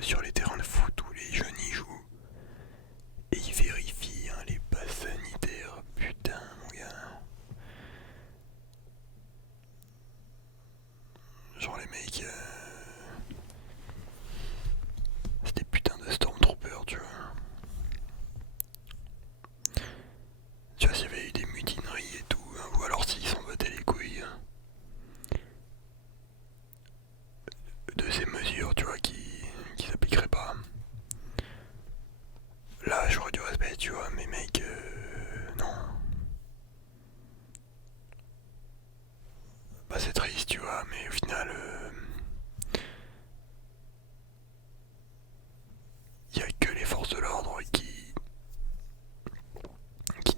sur les terrains de foot où les jeunes y jouent. Et ils vérifient les passes sanitaires. Putain, mon gars. Genre les mecs, c'est des putains de Stormtroopers, tu vois. Tu vois, s'il y avait eu des mutineries et tout, ou alors s'ils s'en battaient les couilles de ces mesures, tu vois, qui s'appliqueraient pas. Là, j'aurais du respect, tu vois, mais mec, non. Bah, c'est triste, tu vois, mais au final, il y a que les forces de l'ordre qui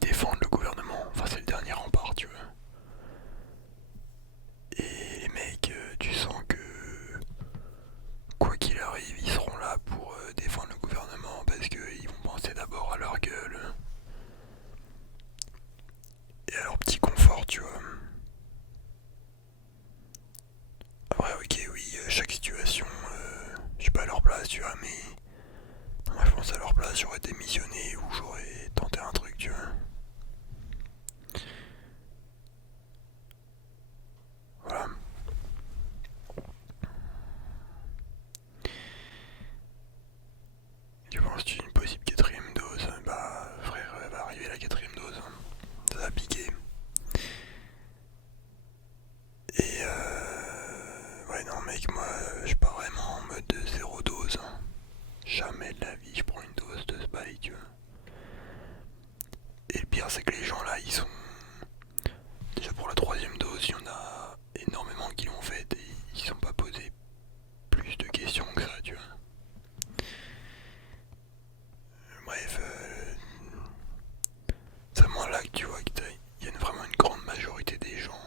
défendent le gouvernement. Enfin, c'est le dernier rempart, tu vois. Et les mecs, tu sens que quoi qu'il arrive, ils seront là pour défendre le gouvernement parce qu'ils vont penser d'abord à leur gueule et à leur petit confort, tu vois. Après, ok, oui, chaque situation, je suis pas à leur place, tu vois, mais moi je pense à leur place, j'aurais démissionné ou j'aurais tenté un truc, tu vois. Voilà. Tu penses tu une possible quatrième dose? Bah, frère, elle va arriver la quatrième dose. Ça va piquer. Et ouais, non, mec, moi, je pars vraiment en mode zéro dose. Jamais de la vie, je prends une dose de ce bail, tu vois. Et le pire, c'est que les gens là, ils sont. Déjà pour la troisième dose, il y en a énormément qui l'ont fait et ils sont pas posés plus de questions que ça, tu vois. Bref, c'est à moi là que tu vois qu'il y a vraiment une grande majorité des gens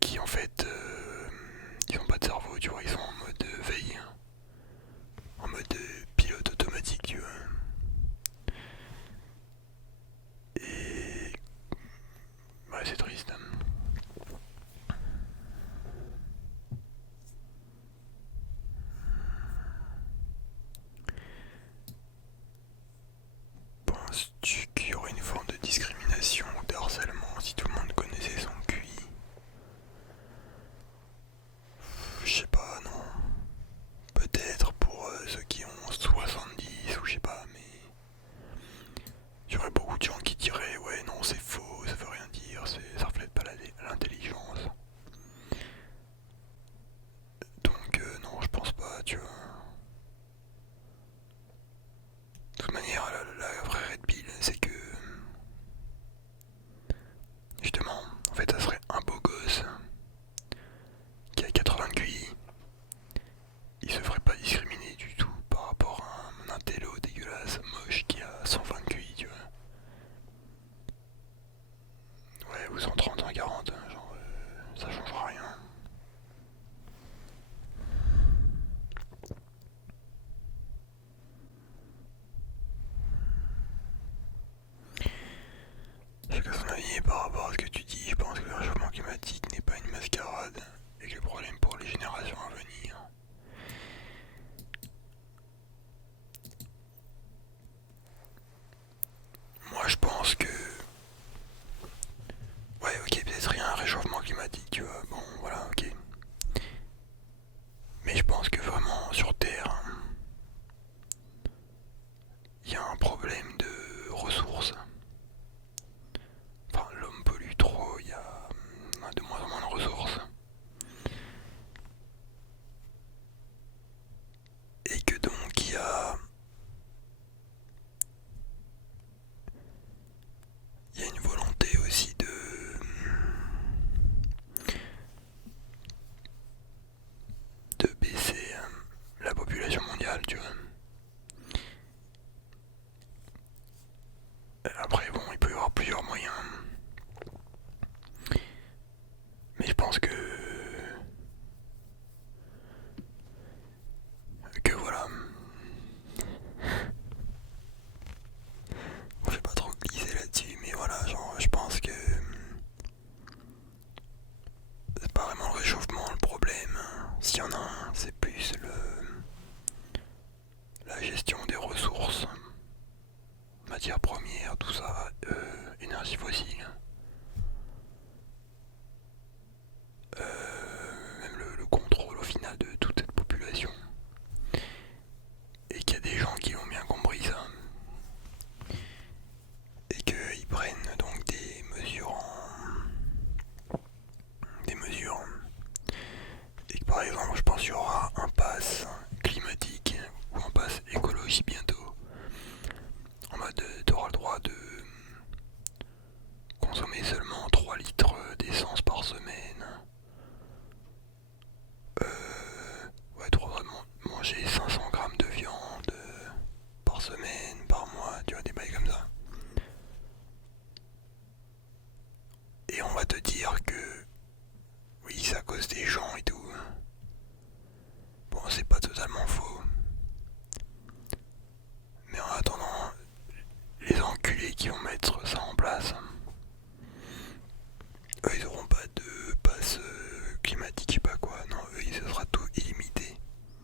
qui en fait ils ont pas de cerveau, tu vois, ils sont en mode veille, en mode pilote automatique, tu vois. Et ouais, c'est triste. pas totalement faux. Mais en attendant, les enculés qui vont mettre ça en place, eux ils auront pas de passe climatique, je sais pas quoi. Non, eux ce sera tout illimité.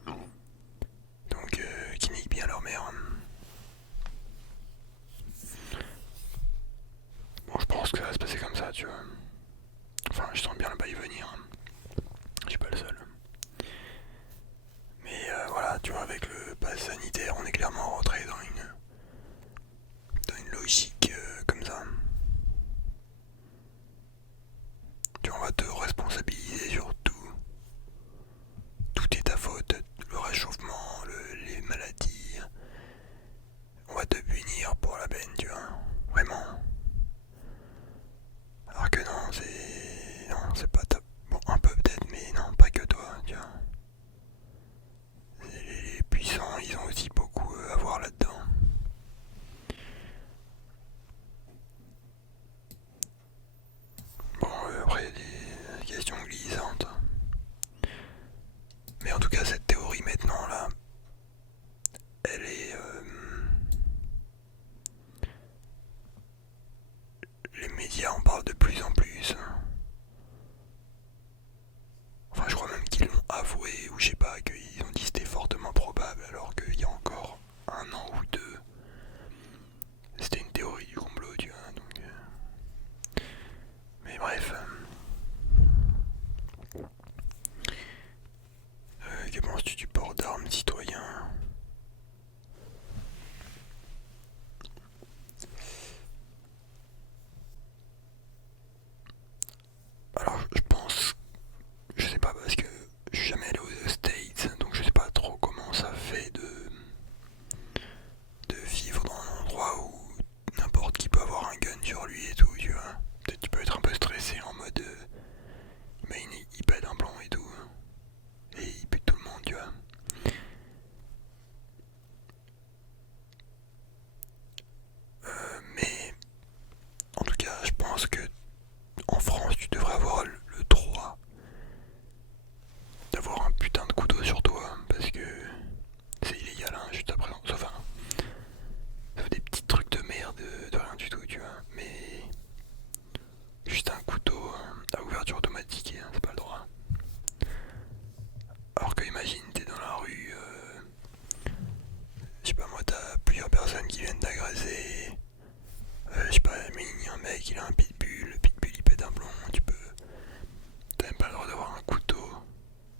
Donc qui niquent bien leur mère. Bon, je pense que ça va se passer comme ça, tu vois. Enfin, je sens bien le bail venir. Je suis pas le seul. Mais voilà, tu vois, avec le pass sanitaire, on est clairement rentré dans une logique comme ça. Tu vois, on va te responsabiliser sur tout. Tout est ta faute. Le réchauffement, les maladies. On va te punir pour la peine, tu vois. Vraiment. Alors que non, c'est. Non, c'est pas top. Bon, un peu peut-être, mais non, pas que toi, tu vois. Les puissants, ils ont aussi beaucoup à voir là-dedans. Bon, après, il y a des questions glissantes. Mais en tout cas, cette théorie maintenant, là, elle est. Les médias en parlent de plus en plus. Enfin, je crois même qu'ils l'ont avoué, ou je sais pas, qu'ils ont dit que c'était fortement probable, alors qu'il y a encore un an ou deux, c'était une théorie du complot, tu vois. Donc, mais bref. Que penses-tu du port d'armes citoyen? Alors, je pense, je sais pas parce que je suis jamais allé aux States, donc je sais pas trop comment ça fait de vivre dans un endroit où n'importe qui peut avoir un gun sur lui et tout, tu vois. Peut-être tu peux être un peu stressé en mode, mais il pète un plomb et tout, et il bute tout le monde, tu vois. Mais en tout cas, je pense que en France, tu devrais avoir le droit d'avoir un putain de couteau sur toi, parce que c'est illégal, hein, juste après. Sauf des petits trucs de merde, de rien du tout, tu vois. Mais juste un couteau à ouverture automatique, hein, c'est pas le droit. Alors que imagine, t'es dans la rue, je sais pas moi, t'as plusieurs personnes qui viennent t'agresser. Je sais pas, mais il y a un mec, il a un pitbull, le pitbull il pète un plomb, t'as même pas le droit d'avoir un couteau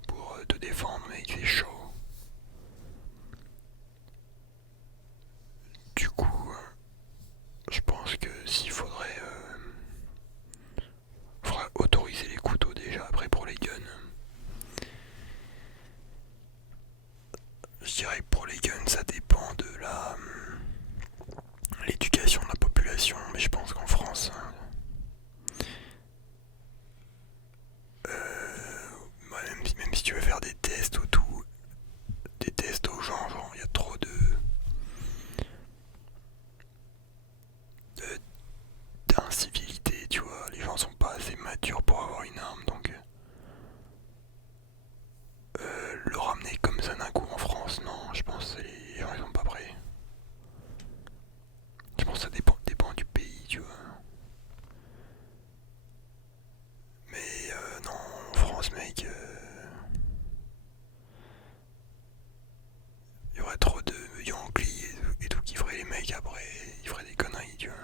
pour te défendre, mec, c'est chaud. Du coup, je pense que s'il faudrait autoriser les couteaux déjà, après pour les guns. Je dirais que pour les guns, ça dépend de l'éducation de la population, mais je pense qu'en France, même si tu veux faire des tests ou tout, des tests aux gens, genre il y a trop de- d'incivilité, tu vois, les gens sont pas assez matures pour avoir une arme, donc le ramener comme ça d'un coup en France, non, je pense que les gens ils sont pas prêts. Je pense que ça dépend du pays, tu vois. Mais non, en France, mec, il y aurait trop de Yankees et tout qui feraient les mecs après, ils feraient des conneries, tu vois.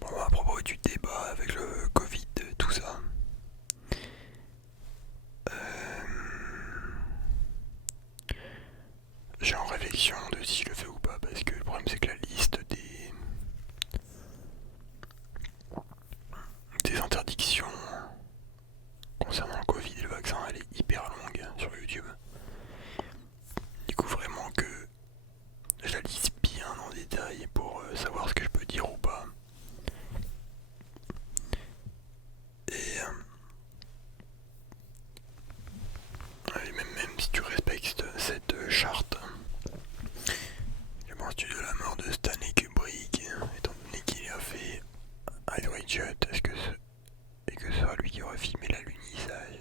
Bon, à propos du débat avec le Covid, tout ça, j'ai en réflexion de si je le fais ou pas, parce que le problème c'est que la liste des interdictions concernant le Covid et le vaccin, elle est hyper longue sur YouTube. Du coup, vraiment que je la lise bien en détail pour savoir ce que je peux dire ou pas. Et même si tu respectes cette charte, que penses-tu de la mort de Stanley Kubrick, étant donné qu'il a fait Eyes Wide Shut, et que ce soit lui qui aurait filmé l'alunissage?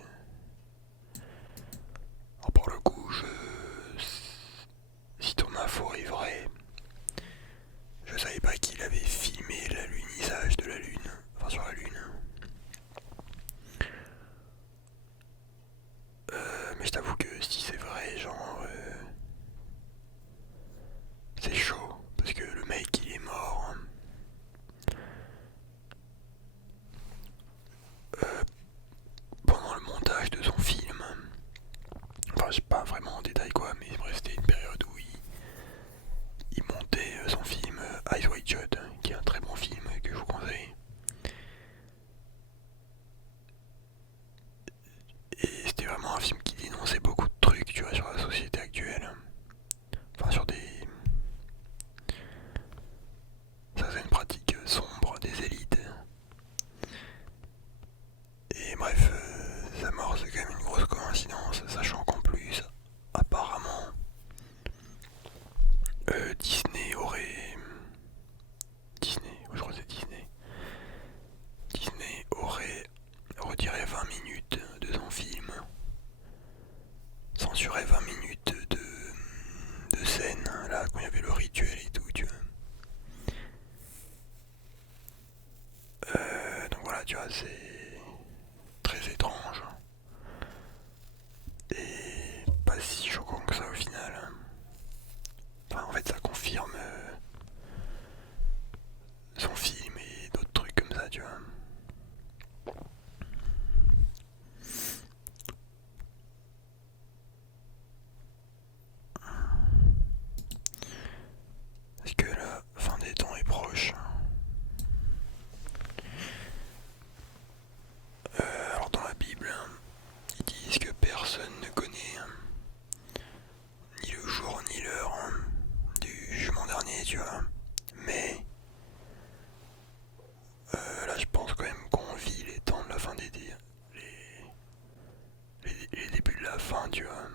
loin, tu vois.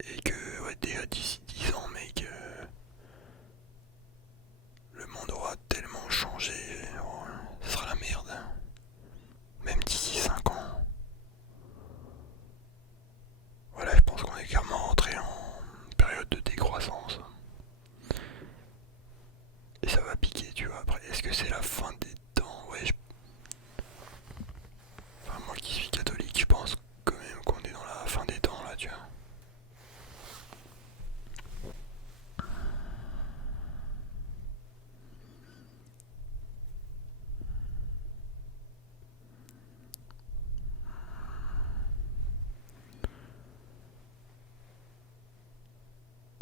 Et que, ouais, déjà d'ici 10 ans, mec, le monde aura tellement changé, oh, ce sera la merde. Même d'ici 5 ans. Voilà, je pense qu'on est clairement rentré en période de décroissance. Et ça va piquer, tu vois. Après, est-ce que c'est la fin des temps? Ouais, enfin, moi qui suis catholique, je pense quand même qu'on est dans la fin des temps, là, tu vois.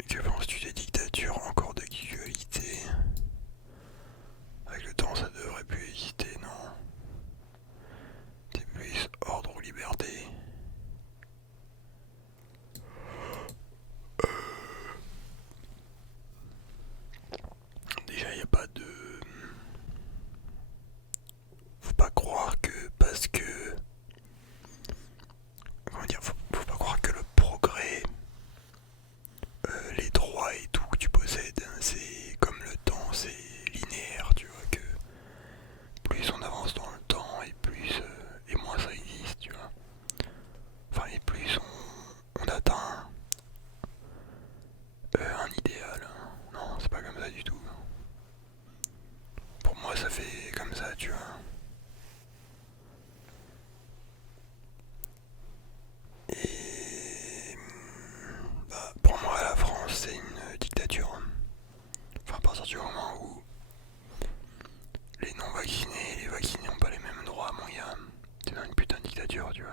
Que penses-tu des dictatures encore d'actualité? Avec le temps, ça devrait plus exister, non? T'es plus ordre ou liberté? Déjà, y a pas de... Faut pas croire que parce que... Comment dire? Faut pas croire que le progrès, les droits et tout que tu possèdes, c'est comme le temps, c'est linéaire, tu vois, que plus on avance dans le temps et plus et moins ça existe, tu vois. Enfin, et plus on atteint un idéal. Non, c'est pas comme ça du tout. Pour moi, ça fait comme ça, tu vois. Et bah, pour moi, la France, c'est une dictature. Enfin, à partir du moment où les non-vaccinés et les vaccinés n'ont pas les mêmes droits, mon gars, c'est dans une putain de dictature, tu vois.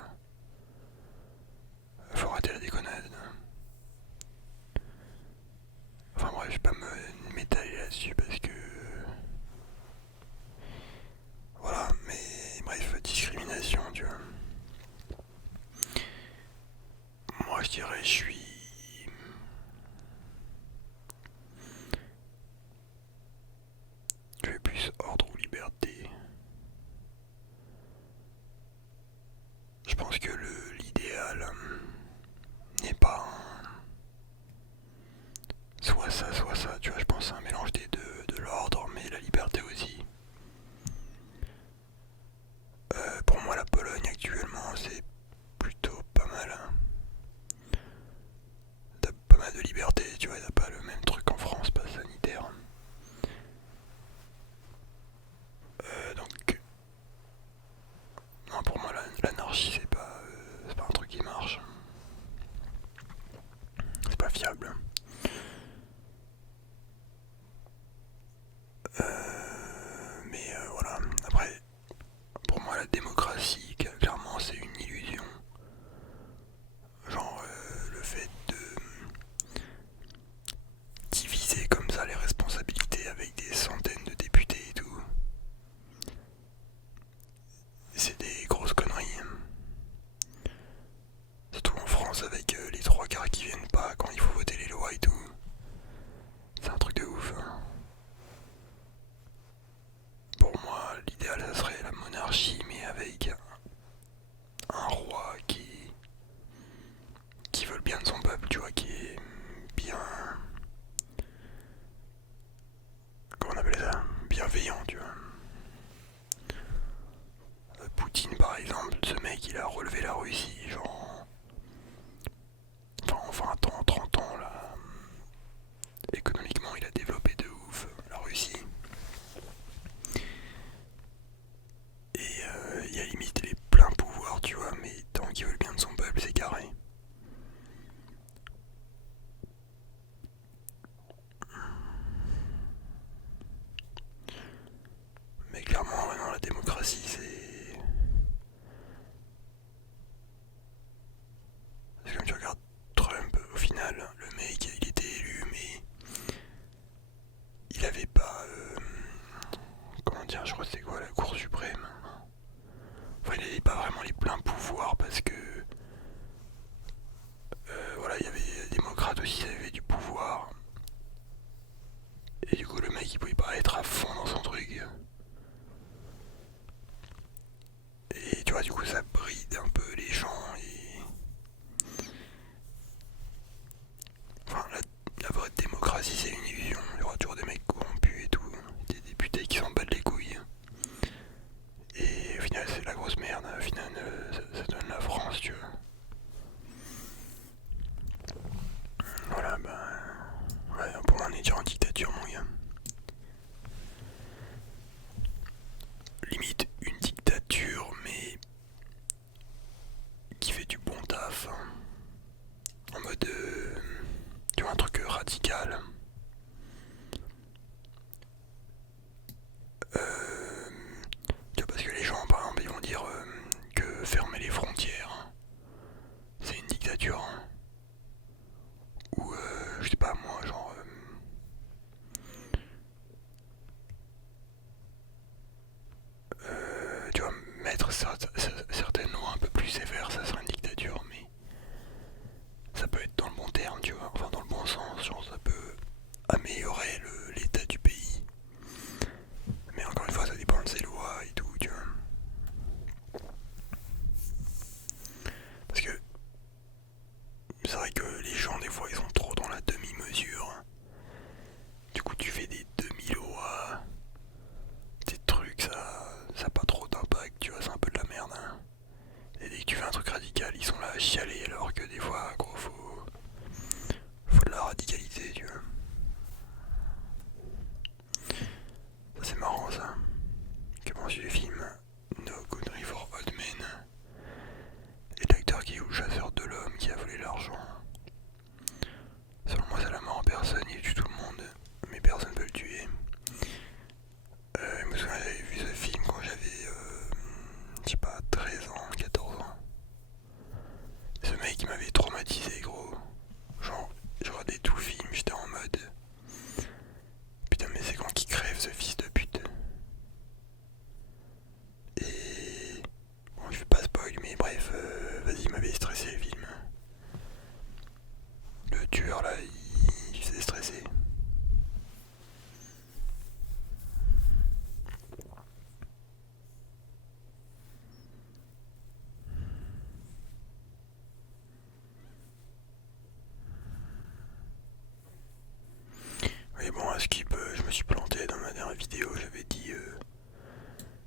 Faut arrêter la déconnade. Enfin bref, je vais pas m'étaler là-dessus parce que... Voilà, mais bref, discrimination, tu vois. Moi je dirais je vais plus ordre ou liberté. Je pense que l'idéal n'est pas soit ça, tu vois, je pense que c'est un mélange des deux, de l'ordre mais la liberté aussi. Pour moi la Pologne actuellement c'est plutôt pas mal, hein. T'as pas mal de liberté, tu vois, t'as pas le même truc en France, pas sanitaire. Donc, non, pour moi l'anarchie c'est pas un truc qui marche. C'est pas fiable. Mais voilà, après, pour moi la démocratie, clairement c'est une illusion. Genre le fait de diviser comme ça les responsabilités avec des centaines de députés et tout, c'est des grosses conneries. Surtout en France avec les trois quarts qui viennent pas quand il faut voter les lois et tout. C'est un truc de ouf, hein. Pour moi, l'idéal ça serait la monarchie, mais avec du coup ça bride un peu les gens et... Enfin la vraie démocratie c'est une illusion, il y aura toujours des mecs corrompus et tout, des députés qui s'en battent les couilles. Et au final c'est la grosse merde, au final ça donne la France tu vois. Voilà ouais, pour moi on est déjà en dictature mon gars. Limite une dictature mais qui fait du bon taf. En mode tu vois un truc radical. Tu vois parce que les gens par exemple ils vont dire que fermer les frontières c'est une dictature. Ou je sais pas moi genre tu vois mettre certaines lois un peu plus sévères ça serait une dictature mais ça peut être dans le bon terme tu vois, enfin dans le bon sens, genre ça peut améliorer l'état du pays. Mais encore une fois ça dépend de ses lois et tout tu vois. Parce que c'est vrai que les gens des fois ils sont trop dans la demi-mesure. Du coup tu fais des demi-lois, des trucs ça a pas trop d'impact tu vois, c'est un peu de la merde hein. Et dès que tu fais un truc radical ils sont là à chialer alors que des fois gros faut de la radicalité tu vois. Ça c'est marrant ça. Comment suit le film No Country for Old Men. Et l'acteur qui joue le chasseur de l'homme qui a volé l'argent. Selon moi c'est la mort en personne, il tue tout le monde, mais personne ne peut le tuer. Je me souviens j'avais vu ce film quand j'avais, je sais pas, 13 ans, 14 ans. Ce mec il m'avait traumatisé gros. Genre, je regardais tout le film, j'étais en mode... Putain mais c'est quand qu'il crève ce fils de pute. Et... Bon je vais pas spoil mais bref, vas-y il m'avait stressé le film. Le tueur là, il faisait stresser. Mais bon, à Skip, je me suis planté dans ma dernière vidéo, j'avais dit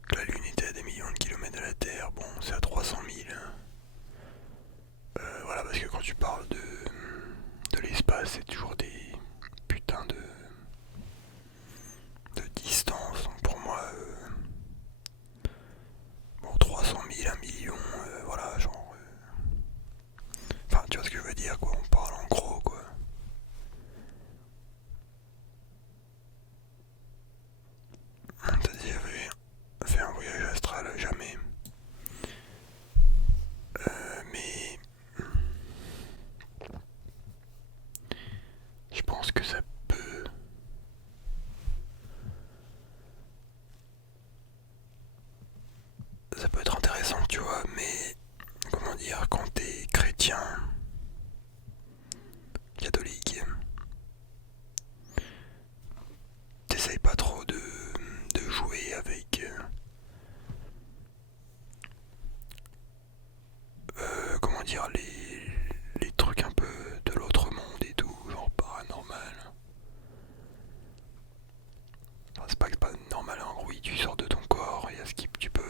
que la Lune était à des millions de kilomètres de la Terre, bon c'est à 300 000. Voilà, parce que quand tu parles de l'espace, c'est toujours des putains de distance, donc pour moi, bon 300 000, 1 million, voilà, genre... Enfin, tu vois ce que je veux dire, quoi, on parle en gros, quoi. T'as déjà fait un voyage astral? Jamais. Mais je pense que ça peut être intéressant, tu vois, mais comment dire, quand t'es chrétien, catholique, t'essayes pas trop de jouer avec comment dire les trucs un peu de l'autre monde et tout, genre paranormal. Enfin, c'est pas que c'est pas normal, hein, oui, tu sors de ton corps, et à Skip tu peux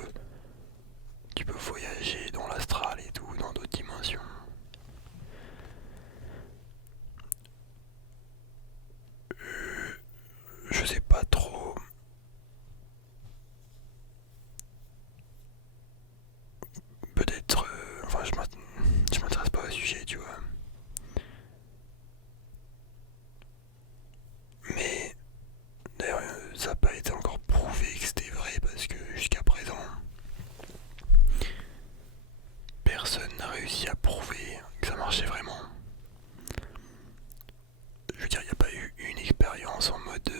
voyager dans l'astral et tout, dans d'autres dimensions. Je sais pas trop. Peut-être, enfin je m'intéresse pas au sujet, tu vois. Mais d'ailleurs, ça n'a pas été encore prouvé que c'était vrai parce que jusqu'à présent, personne n'a réussi à prouver que ça marchait vraiment. Je veux dire, il n'y a pas eu une expérience en mode...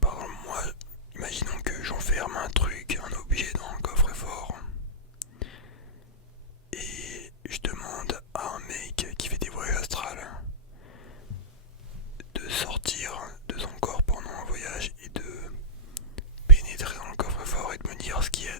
par exemple, moi, imaginons que j'enferme un truc, un objet dans un coffre-fort. Et je demande à un mec qui fait des voyages astrales de sortir de son corps pendant un voyage et de pénétrer dans le coffre-fort et de me dire ce qu'il y a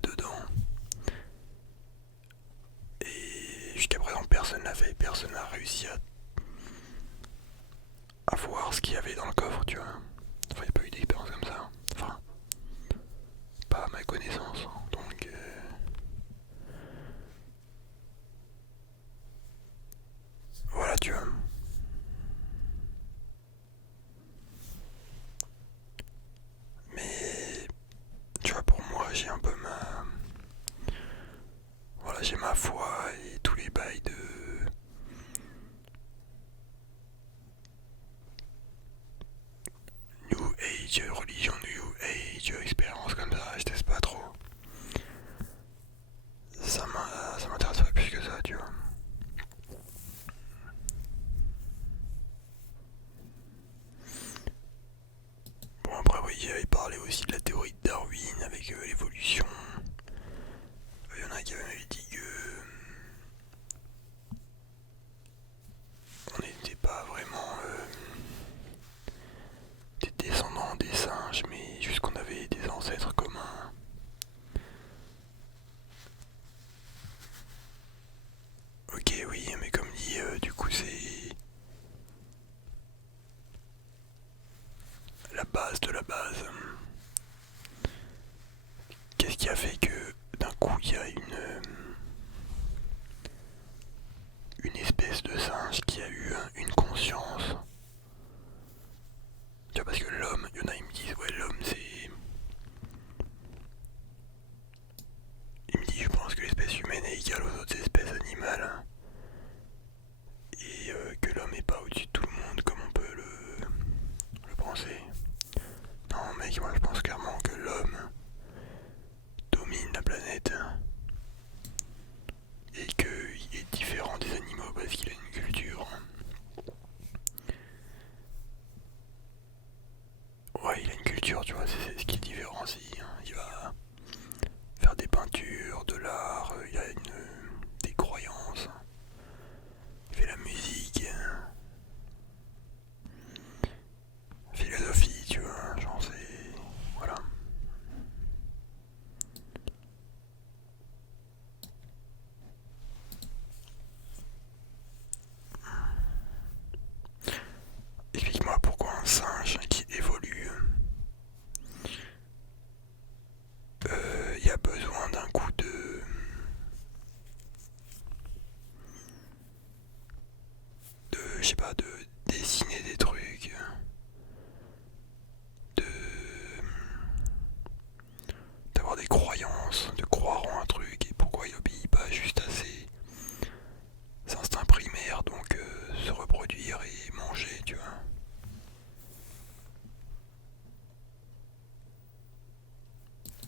propager ma foi et tous les bails de New Age, religion New Age, expérience comme ça, je teste pas trop. Ça m'intéresse pas plus que ça, tu vois. Bon après oui, j'avais parlé aussi de la théorie de Darwin avec l'évolution. Il y en a qui avaient dit que on n'était pas vraiment des descendants des singes, mais juste qu'on avait des ancêtres communs. Ok oui, mais comme dit, du coup c'est la base de la base. Qu'est-ce qui a fait que d'un coup il y a une espèce de singe qui a eu une conscience? Tu vois, parce que l'homme, il y en a ils me disent ouais l'homme c'est... Il me dit je pense que l'espèce humaine est égale aux autres espèces animales. Et que l'homme est pas au-dessus de tout le monde comme on peut le penser. Non mec, moi je pense clairement que l'homme domine la planète et qu'il est différent des animaux parce qu'il a une culture. Ouais, il a une culture, tu vois, c'est ce qui le différencie. Il va faire des peintures, de l'art, il a des croyances, il fait la musique, philosophie, tu vois, genre c'est... Voilà. Explique-moi pourquoi un singe qui évolue, il a besoin d'un coup je sais pas, de dessiner des trucs, de d'avoir des croyances, de croire en un truc, et pourquoi il obéit pas juste à ses instincts primaires, donc se reproduire et manger, tu vois.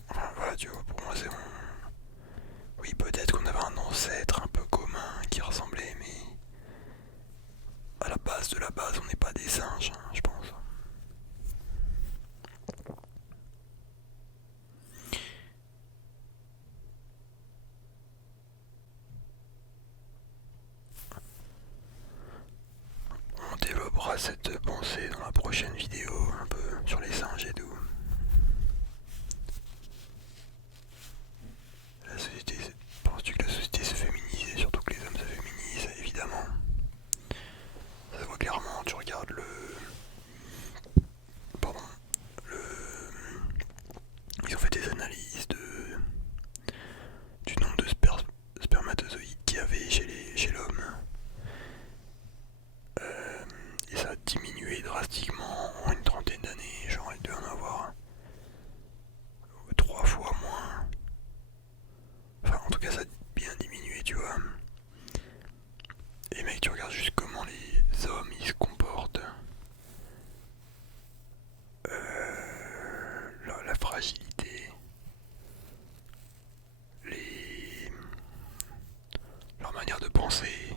Enfin voilà, tu vois, pour moi c'est... Oui, peut-être qu'on avait un ancêtre un peu commun qui ressemblait, mais à la base de la base, on n'est pas des singes, hein, je pense. On développera cette pensée dans la prochaine vidéo, un peu sur les singes et tout. La société, penses-tu que la société se féminise et surtout que les hommes se féminisent? Évidemment. Ça se voit clairement, tu regardes Pardon. Le... Ils ont fait des analyses du nombre de spermatozoïdes qu'il y avait chez l'homme. Et ça a diminué drastiquement en une trentaine d'années. Genre, il doit en avoir 3 fois moins. Enfin, en tout cas, ça a bien diminué, tu vois. Et mec, tu regardes juste comment les hommes ils se comportent. La fragilité, les... leur manière de penser,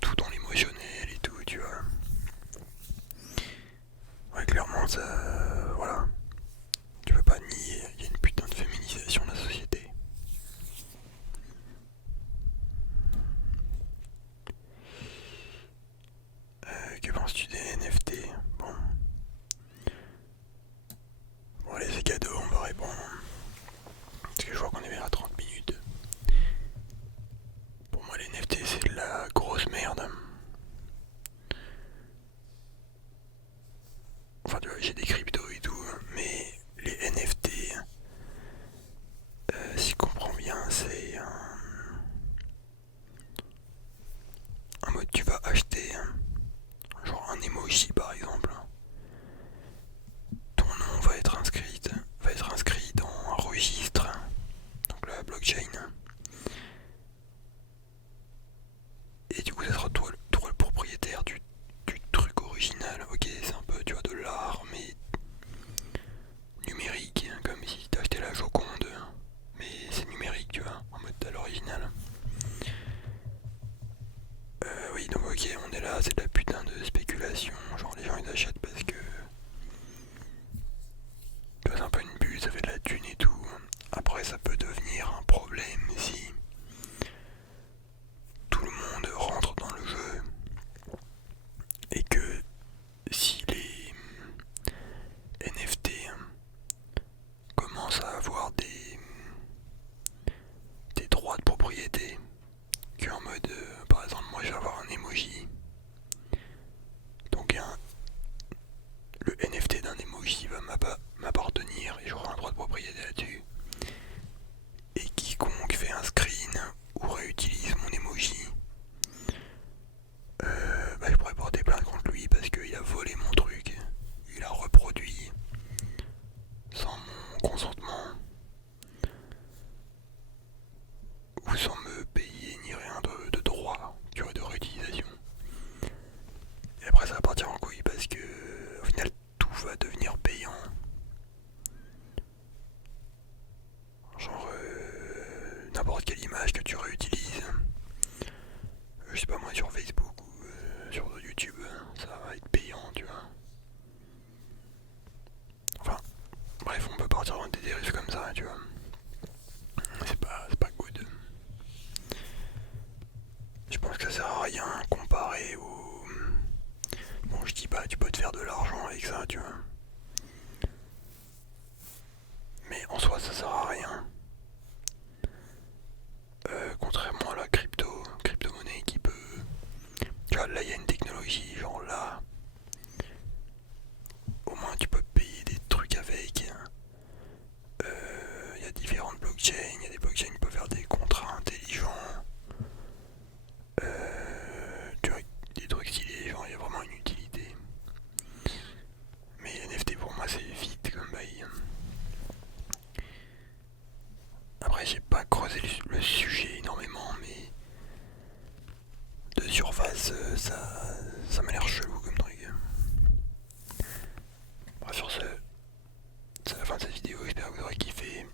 tout dans l'émotionnel et tout, tu vois. Ouais, clairement, ça... Voilà. Tu peux pas nier, il y a une putain de féminisation de la société. Que penses-tu des NFT? Bon. Bon, allez, c'est cadeau, on va répondre. Parce que je vois qu'on est bien à 30 minutes. Pour moi, les NFT, c'est de la grosse merde. Enfin, tu vois, j'ai des cryptos et tout, mais les NFT, si je comprends bien, c'est un mode tu vas acheter, genre un emoji par exemple. Ton nom va être inscrit dans un registre, donc la blockchain. n'importe quelle image que tu réutilises. Je sais pas moi, sur Facebook ou sur YouTube, ça va être payant, tu vois. Enfin, bref, on peut partir dans des dérives comme ça, tu vois. C'est pas good. Je pense que ça sert à rien comparé au... Bon, je dis pas, tu peux te faire de l'argent avec ça, tu vois. Mais en soi, ça sert à rien. Contrairement à la crypto-monnaie qui peut... Tu vois, là, il y a une technologie, genre là... Au moins, tu peux payer des trucs avec. Il y a différentes blockchains, il y a des blockchains qui peuvent faire des contrats intelligents. Tu vois, des trucs stylés, genre il y a vraiment une utilité. Mais NFT pour moi c'est vite comme bail. Après j'ai pas creusé le sujet énormément, mais de surface ça m'a l'air chelou comme truc. Bref, sur ce, c'est la fin de cette vidéo, j'espère que vous aurez kiffé.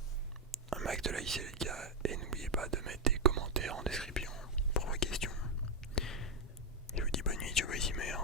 Un max de likes les gars, et n'oubliez pas de mettre des commentaires en description pour vos questions. Je vous dis bonne nuit, ciao, ici mère.